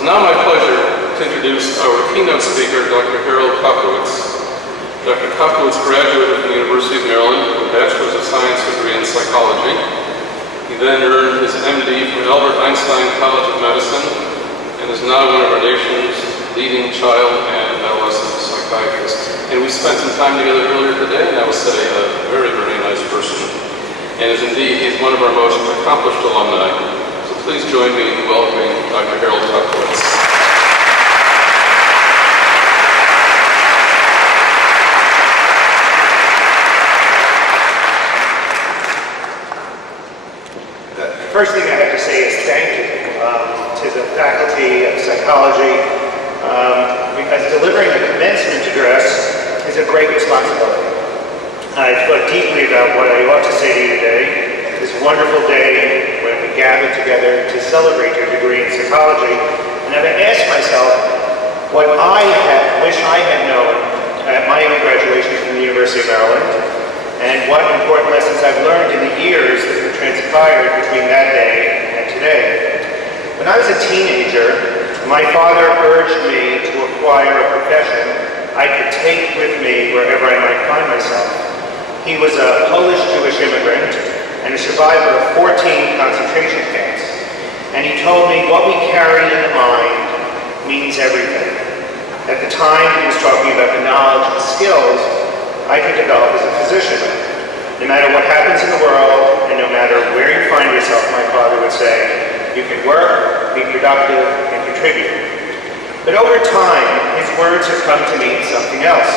It's now my pleasure to introduce our keynote speaker, Dr. Koplewicz. Dr. Koplewicz graduated from the University of Maryland with a Bachelor's of Science degree in psychology. He then earned his MD from Einstein College of Medicine and is now one of our nation's leading child and adolescent psychiatrists. And we spent some time together earlier today, and I would say a very, very nice person. And is indeed, he's one of our most accomplished alumni. So please join me in welcoming Dr. Koplewicz. First thing I have to say is thank you to the faculty of psychology, because delivering a commencement address is a great responsibility. I thought deeply about what I ought to say to you today, this wonderful day when we gather together to celebrate your degree in psychology, and I've asked myself what I wish I had known at my own graduation from the University of Maryland, and what important lessons I've learned in the years that have transpired between that day and today. When I was a teenager, my father urged me to acquire a profession I could take with me wherever I might find myself. He was a Polish-Jewish immigrant and a survivor of 14 concentration camps. And he told me what we carry in the mind means everything. At the time, he was talking about the knowledge and skills I could develop as a physician. No matter what happens in the world, and no matter where you find yourself, my father would say, you can work, be productive, and contribute. But over time, his words have come to mean something else.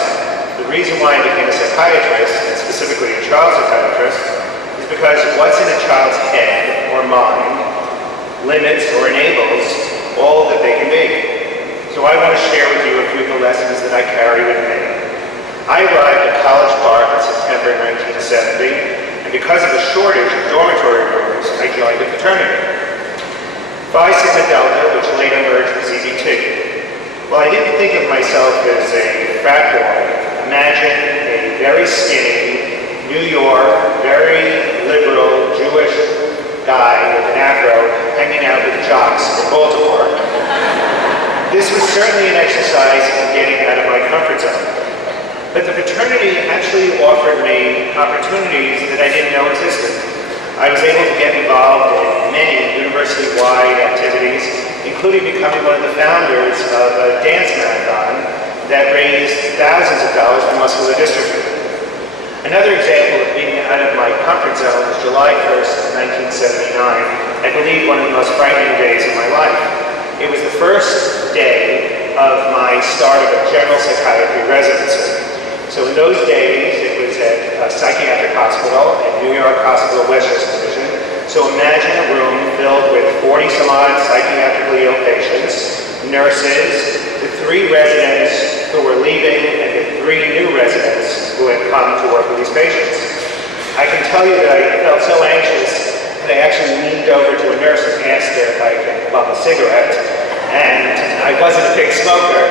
The reason why I became a psychiatrist, and specifically a child psychiatrist, is because what's in a child's head or mind limits or enables all that they can be. So I want to share with you a few of the lessons that I carry with me. I arrived at College Park in September 1970, and because of a shortage of dormitory rooms, I joined a fraternity, Phi Sigma Delta, which later merged with ZBT. Well, I didn't think of myself as a frat boy. Imagine a very skinny, New York, very liberal, Jewish guy with an afro hanging out with jocks in Baltimore. This was certainly an exercise in getting out of my comfort zone. But the fraternity actually offered me opportunities that I didn't know existed. I was able to get involved in many university-wide activities, including becoming one of the founders of a dance marathon that raised thousands of dollars for muscular dystrophy. Another example of being out of my comfort zone was July 1st, 1979. I believe one of the most frightening days of my life. It was the first day of my start of a general psychiatry residency. So in those days, it was at a psychiatric hospital at New York Hospital Westchester Division. So imagine a room filled with 40-some-odd psychiatrically ill patients, nurses, the 3 residents who were leaving, and the 3 new residents who had come to work with these patients. I can tell you that I felt so anxious that I actually leaned over to a nurse and asked her if I could bum a cigarette. And I wasn't a big smoker,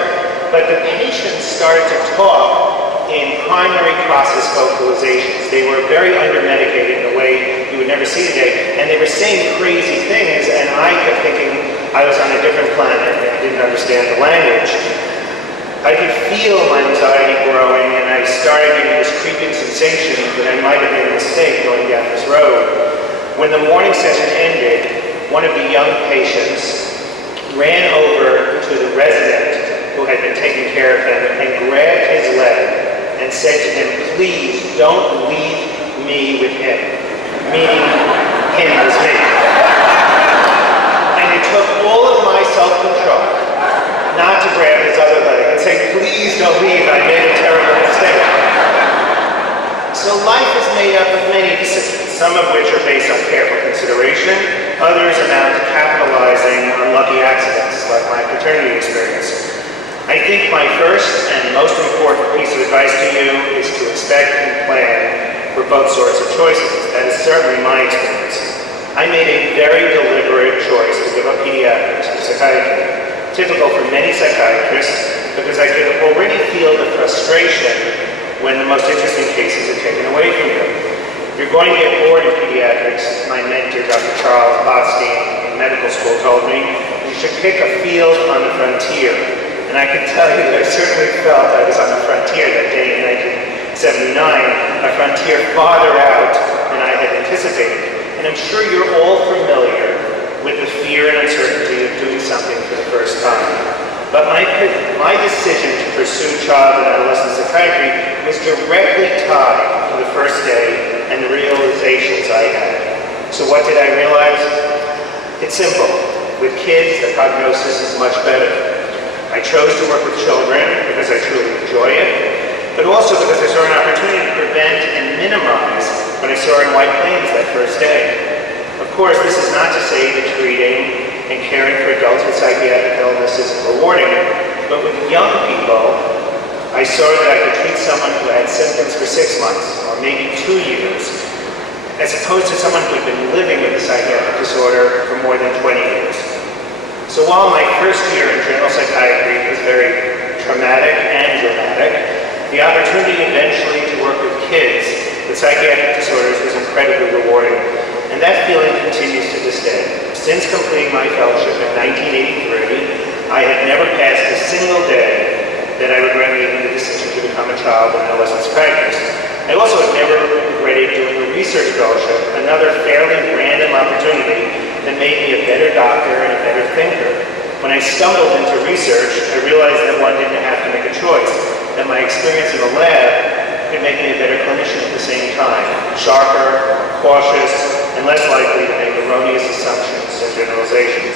but the patients started to talk in primary process vocalizations. They were very under-medicated in a way you would never see today, and they were saying crazy things, and I kept thinking I was on a different planet and I didn't understand the language. I could feel my anxiety growing, and I started getting this creeping sensation that I might have made a mistake going down this road. When the morning session ended, one of the young patients ran over to the resident who had been taking care of him and grabbed his leg and said to him, please don't leave me with him, meaning him as me. And it took all of my self-control not to grab his other leg and say, please don't leave, I made a terrible mistake. So life is made up of many decisions, some of which are based on careful consideration, others amount to capitalizing on lucky accidents like my fraternity experience. I think my first and most important piece of advice to you is to expect and plan for both sorts of choices. That is certainly my experience. I made a very deliberate choice to give up pediatrics for psychiatry, typical for many psychiatrists, because I could already feel the frustration when the most interesting cases are taken away from you. If you're going to get bored in pediatrics, my mentor, Dr. Charles Botstein, in medical school told me, you should pick a field on the frontier. And I can tell you that I certainly felt I was on the frontier that day in 1979, a frontier farther out than I had anticipated. And I'm sure you're all familiar with the fear and uncertainty of doing something for the first time. But my decision to pursue child and adolescent psychiatry was directly tied to the first day and the realizations I had. So what did I realize? It's simple. With kids, the prognosis is much better. I chose to work with children because I truly enjoy it, but also because I saw an opportunity to prevent and minimize what I saw in White Plains that first day. Of course, this is not to say that treating and caring for adults with psychiatric illness isn't rewarding, but with young people, I saw that I could treat someone who had symptoms for 6 months or maybe 2 years, as opposed to someone who had been living with a psychiatric disorder for more than 20 years. So while my first year in general psychiatry was very traumatic and dramatic, the opportunity eventually to work with kids with psychiatric disorders was incredibly rewarding. And that feeling continues to this day. Since completing my fellowship in 1983, I have never passed a single day that I regret making the decision to become a child and adolescent psychiatrist. I also have never regretted doing a research fellowship, another fairly random opportunity that made me a better doctor and a better thinker. When I stumbled into research, I realized that one didn't have to make a choice, that my experience in the lab could make me a better clinician at the same time, sharper, cautious, and less likely to make erroneous assumptions and generalizations.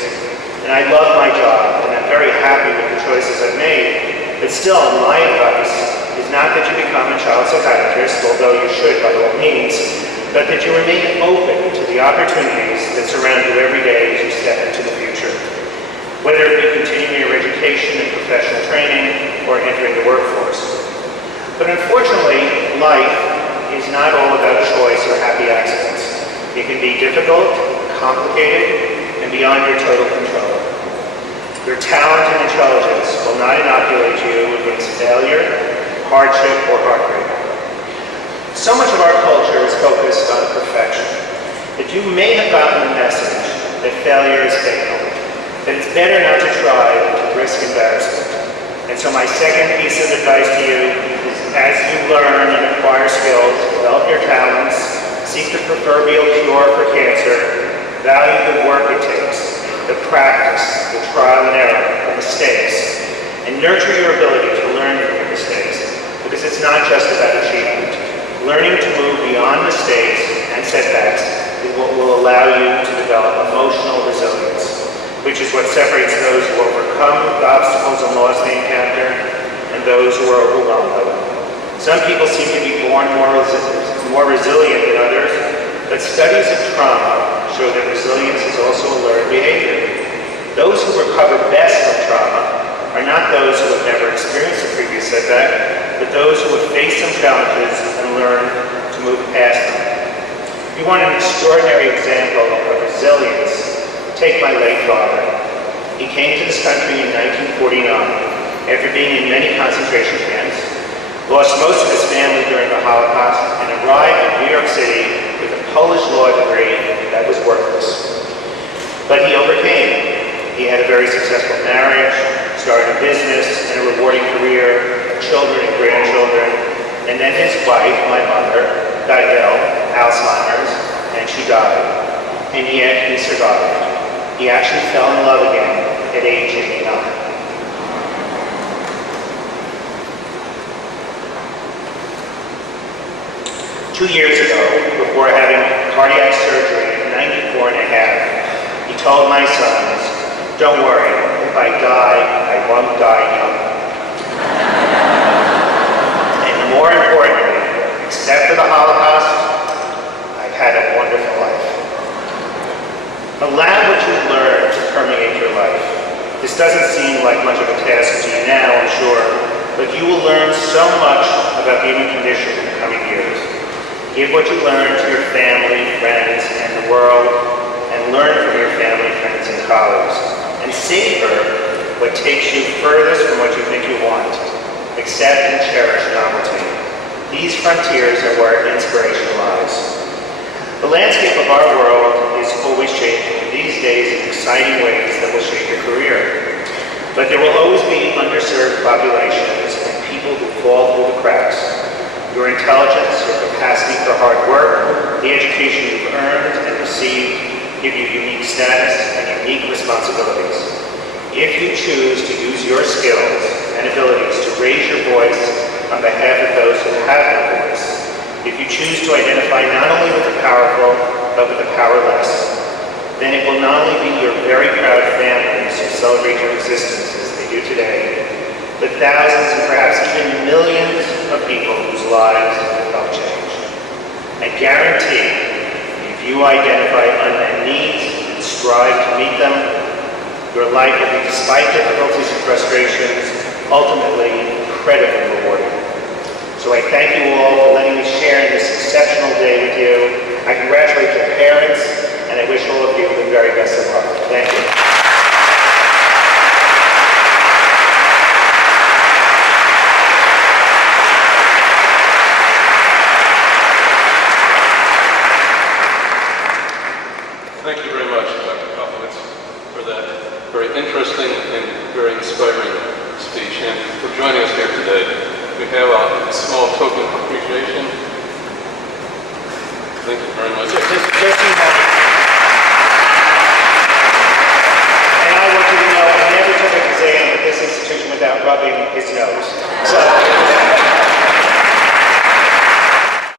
And I love my job, and I'm very happy with the choices I've made, but still, my advice is not that you become a child psychiatrist, although you should by all means, but that you remain open to the opportunities that surround you every day as you step into the future. Whether it be continuing your education and professional training or entering the workforce. But unfortunately, life is not all about choice or happy accidents. It can be difficult, complicated, and beyond your total control. Your talent and intelligence will not inoculate you against failure, hardship, or heartbreak. So much of our culture is focused on perfection, that you may have gotten the message that failure is fatal, that it's better not to try than to risk embarrassment. And so my second piece of advice to you is, as you learn and acquire skills, develop your talents, seek the proverbial cure for cancer, value the work it takes, the practice, the trial and error, the mistakes, and nurture your ability to learn from your mistakes, because it's not just about achievement. Learning to move beyond mistakes and setbacks is what will allow you to develop emotional resilience, which is what separates those who overcome the obstacles and laws they encounter and those who are overwhelmed by them. Some people seem to be born more resilient than others, but studies of trauma show that resilience is also a learned behavior. Those who recover best from trauma are not those who have never experienced a previous setback, but those who have faced some challenges and learned to move past them. If you want an extraordinary example of resilience, take my late father. He came to this country in 1949 after being in many concentration camps, lost most of his family during the Holocaust, and arrived in New York City with a Polish law degree that was worthless. But he overcame. He had a very successful marriage, started a business, and a rewarding career, children and grandchildren, and then his wife, my mother, got ill, Alzheimer's, and she died. And yet he survived. He actually fell in love again at age 89. 2 years ago, before having cardiac surgery at 94 and a half, he told my sons, "Don't worry, if I die, I won't die young." And more importantly, except for the Holocaust, I've had a wonderful life. Allow what you learn to permeate your life. This doesn't seem like much of a task to you now, I'm sure, but you will learn so much about the human condition in the coming years. Give what you learn to your family, friends, and the world, and learn from your family, friends, and colleagues. And savor what takes you furthest from what you think you want. Accept and cherish novelty. These frontiers are where inspiration lies. The landscape of our world is is always changing, and these days in exciting ways that will shape your career. But there will always be underserved populations and people who fall through the cracks. Your intelligence, your capacity for hard work, the education you've earned and received give you unique status and unique responsibilities. If you choose to use your skills and abilities to raise your voice on behalf of those who have no voice, if you choose to identify not only with the powerful, but with the powerless, then it will not only be your very proud families who celebrate your existence as they do today, but thousands and perhaps even millions of people whose lives have helped change. I guarantee if you identify unmet needs and strive to meet them, your life will be, despite difficulties and frustrations, ultimately incredibly rewarding. So I thank you all for letting me share in this exceptional day with you. I congratulate your parents, and I wish all of you the very best of luck. Thank you. Thank you very much, Dr. Koplewicz, for that very interesting and very inspiring speech, and for joining us here today. We have a small token of appreciation. Thank you very much. Just a moment. And I want you to know I never took an exam at this institution without rubbing his nose.